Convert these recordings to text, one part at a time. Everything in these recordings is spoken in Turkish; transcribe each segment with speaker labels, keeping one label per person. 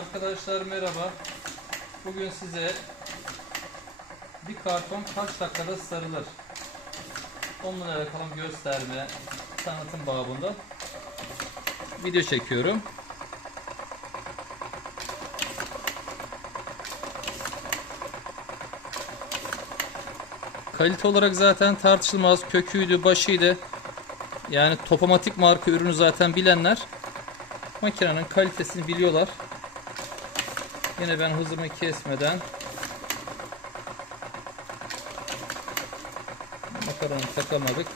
Speaker 1: Arkadaşlar merhaba. Bugün size bir karton kaç dakikada sarılır? Onunla alakalı gösterme, tanıtım babında video çekiyorum. Kalite olarak zaten tartışılmaz. Köküydü, başıydı. Yani Topomatik marka ürünü zaten bilenler makinenin kalitesini biliyorlar. Yine ben hızımı kesmeden makaranı takamadık.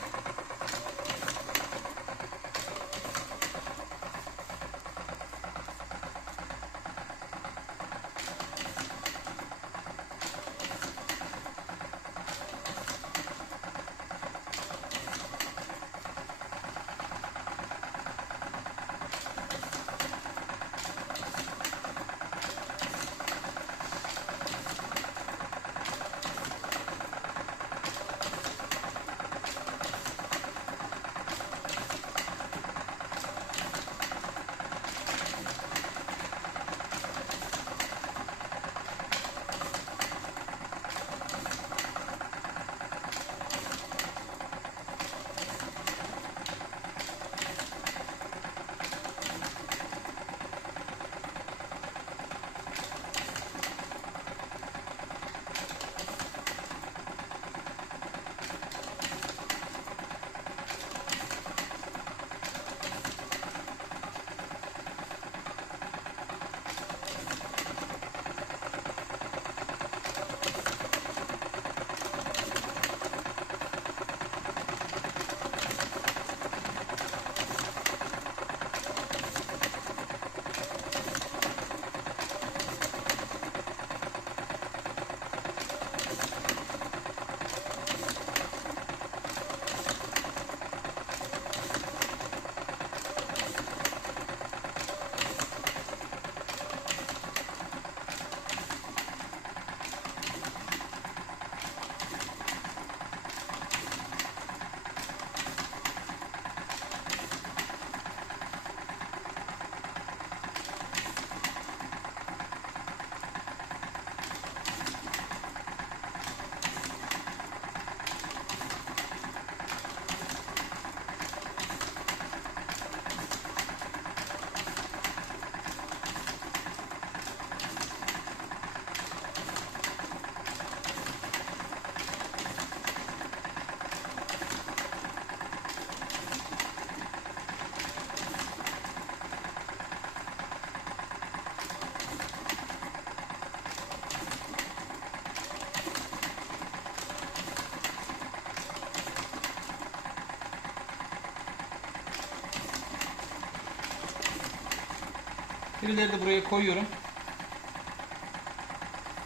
Speaker 1: Fileleri de buraya koyuyorum.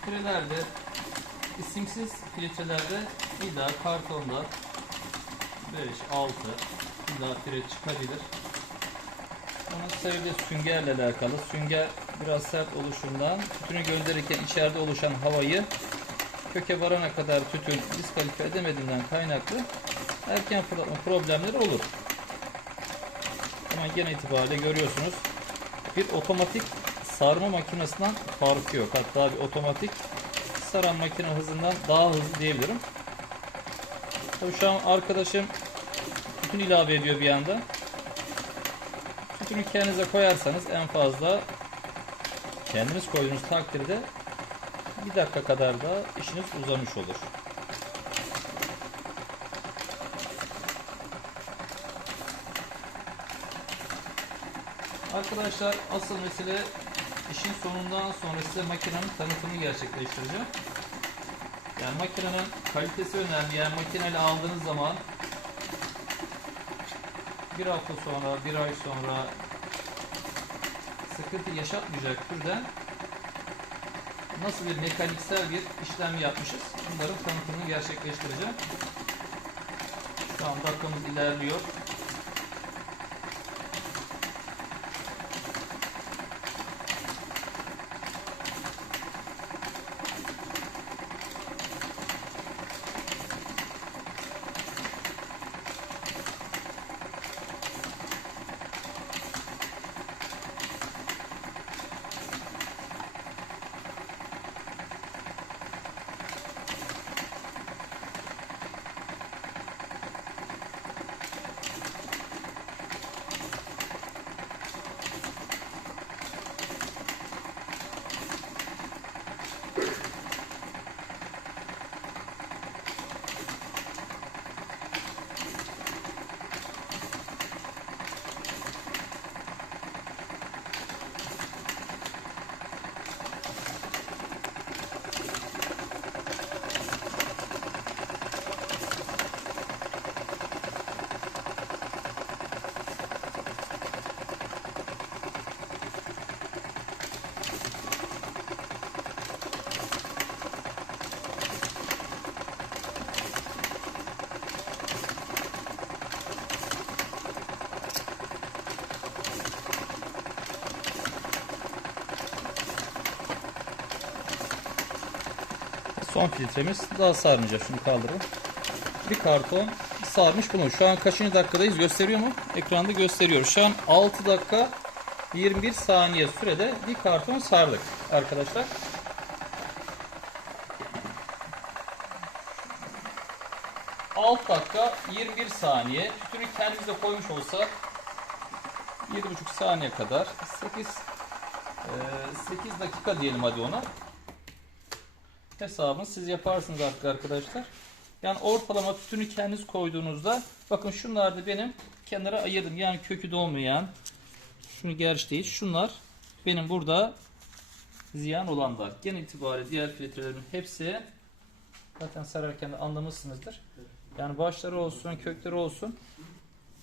Speaker 1: Filelerde isimsiz filtrelerde illa kartonda 5, 6 illa file çıkabilir. Onun sebebi süngerle alakalı. Sünger biraz sert oluşundan tütünü gönderirken içeride oluşan havayı köke varana kadar tütün diskalifiye edemediğinden kaynaklı erken fırlatma problemleri olur. Ama genel itibariyle görüyorsunuz bir otomatik sarma makinesinden farkı yok. Hatta bir otomatik saran makine hızından daha hızlı diyebilirim. Tabii şu an arkadaşım tütün ilave ediyor bir yanda. Tütünü kendinize koyarsanız en fazla kendiniz koyduğunuz takdirde bir dakika kadar da işiniz uzamış olur. Arkadaşlar asıl mesele işin sonundan sonra size makinenin tanıtımını gerçekleştireceğim. Yani makinenin kalitesi önemli. Yani makineyle aldığınız zaman bir hafta sonra, bir ay sonra sıkıntı yaşatmayacak türden nasıl bir mekaniksel bir işlem yapmışız bunların tanıtımını gerçekleştireceğim. Şu an dakikamız ilerliyor. Son filtremiz daha sarmayacak. Şunu kaldıralım. Bir karton sarmış bunu. Şu an kaçıncı dakikadayız gösteriyor mu? Ekranda gösteriyor. Şu an 6 dakika 21 saniye sürede bir karton sardık arkadaşlar. Alt dakika 21 saniye. Tütünü kendimize koymuş olsak 7,5 saniye kadar 8 8 dakika diyelim hadi ona. Hesabını siz yaparsınız artık arkadaşlar. Yani ortalama tütünü kendiniz koyduğunuzda bakın şunlar da benim kenara ayırdım. Yani kökü dolmayan şunu gerçi değil. Şunlar benim burada ziyan olanlar. Genel itibariyle diğer filtrelerin hepsi zaten sararken de anlamışsınızdır. Yani başları olsun, kökleri olsun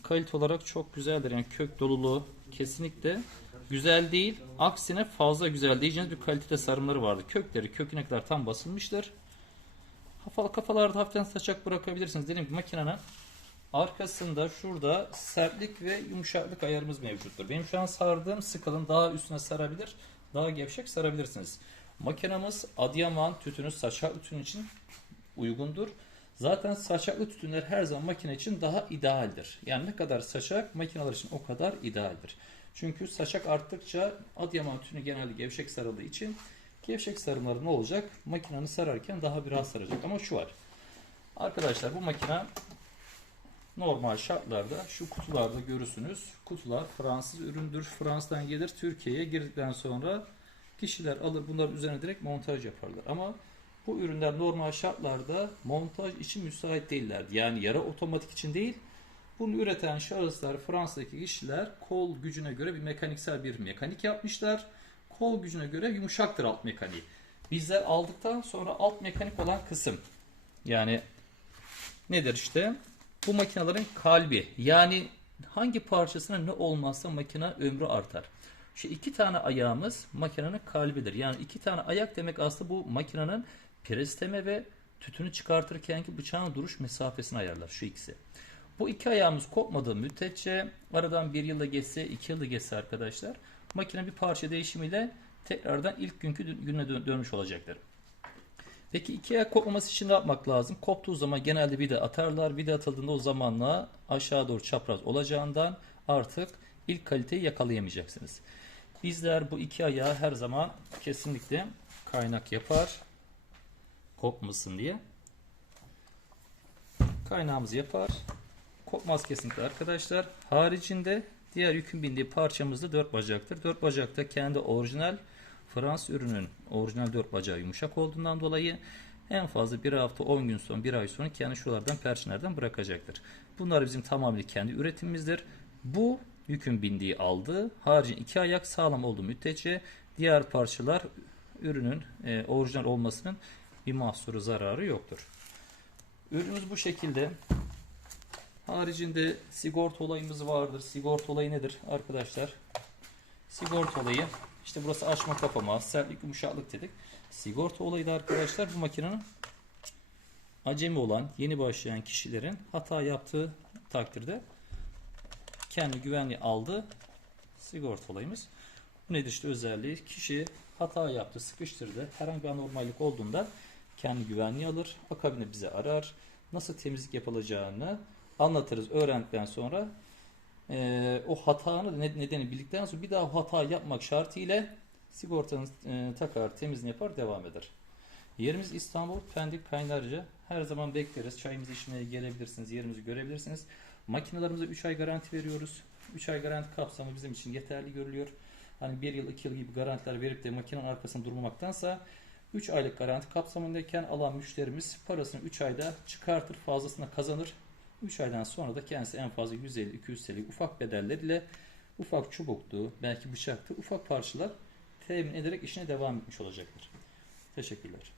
Speaker 1: kalite olarak çok güzeldir. Yani kök doluluğu kesinlikle güzel değil. Aksine fazla güzel diyeceğiniz bir kalitede sarımları vardı. Kökleri köküne kadar tam basılmıştır. Kafalı kafalarda hafiften saçak bırakabilirsiniz. Dediğim gibi makinenin arkasında şurada sertlik ve yumuşaklık ayarımız mevcuttur. Benim şu an sardığım sıkalın daha üstüne sarabilir. Daha gevşek sarabilirsiniz. Makinamız Adıyaman tütünü saçak tütün için uygundur. Zaten saçaklı tütünler her zaman makine için daha idealdir. Yani ne kadar saçak makineler için o kadar idealdir. Çünkü saçak arttıkça Adıyaman tütünü genelde gevşek sarıldığı için gevşek sarımları ne olacak? Makinenin sararken daha biraz saracak. Ama şu var. Arkadaşlar bu makine normal şartlarda şu kutularda görürsünüz. Kutular Fransız üründür. Fransa'dan gelir Türkiye'ye girdikten sonra kişiler alır bunların üzerine direkt montaj yaparlar. Ama bu ürünler normal şartlarda montaj için müsait değillerdi. Yani yara otomatik için değil. Bunu üreten şahıslar Fransa'daki kişiler kol gücüne göre bir mekaniksel bir mekanik yapmışlar. Kol gücüne göre yumuşaktır alt mekaniği. Bizler aldıktan sonra alt mekanik olan kısım yani nedir işte? Bu makinelerin kalbi. Yani hangi parçasına ne olmazsa makine ömrü artar. Şu iki tane ayağımız makinenin kalbidir. Yani iki tane ayak demek aslında bu makinenin presteme ve tütünü çıkartırkenki bıçağın duruş mesafesini ayarlar şu ikisi. Bu iki ayağımız kopmadığı müddetçe aradan bir yılda geçse iki yılda geçse arkadaşlar makine bir parça değişimiyle tekrardan ilk günkü gününe dön- dönmüş olacaktır. Peki iki ayak kopmaması için ne yapmak lazım? Koptuğu zaman genelde vida atarlar. Vida atıldığında o zamanla aşağı doğru çapraz olacağından artık ilk kaliteyi yakalayamayacaksınız. Bizler bu iki ayağı her zaman kesinlikle kaynak yapar kopmasın diye. Kaynağımızı yapar. Kopmaz kesinlikle arkadaşlar. Haricinde diğer yükün bindiği parçamız da dört bacaktır. Dört bacakta kendi orijinal Fransız ürünün orijinal dört bacağı yumuşak olduğundan dolayı en fazla bir hafta 10 gün sonra bir ay sonra kendi şuralardan perçinlerden bırakacaktır. Bunlar bizim tamamıyla kendi üretimimizdir. Bu yükün bindiği aldığı haricinde iki ayak sağlam olduğu müddetçe diğer parçalar ürünün e, orijinal olmasının bir mahsuru zararı yoktur. Ürünümüz bu şekilde. Haricinde sigorta olayımız vardır. Sigorta olayı nedir arkadaşlar? Sigorta olayı işte burası açma kapama, sertlik yumuşaklık dedik. Sigorta olayı da arkadaşlar bu makinenin acemi olan, yeni başlayan kişilerin hata yaptığı takdirde kendi güvenliği aldığı sigorta olayımız. Bu nedir işte özelliği? Kişi hata yaptı, sıkıştırdı. Herhangi bir anormallik olduğunda kendi güvenliği alır. Akabinde bize arar. Nasıl temizlik yapılacağını anlatırız. Öğrendikten sonra eee, o hatanın ne- nedeni bildikten sonra bir daha hata yapmak şartıyla sigortanız eee, takar, temizliğini yapar, devam eder. Yerimiz İstanbul, Pendik, Kaynarca. Her zaman bekleriz. Çayımızı içmeye gelebilirsiniz, yerimizi görebilirsiniz. Makinelerimize 3 ay garanti veriyoruz. 3 ay garanti kapsamı bizim için yeterli görülüyor. Hani 1 yıl, 2 yıl gibi garantiler verip de makinenin arkasında durmamaktansa 3 aylık garanti kapsamındayken alan müşterimiz parasını 3 ayda çıkartır, fazlasına kazanır. 3 aydan sonra da kendisi en fazla 150-200 TL ufak bedellerle ufak çubuktu, belki bıçaktı, ufak parçalar temin ederek işine devam etmiş olacaktır. Teşekkürler.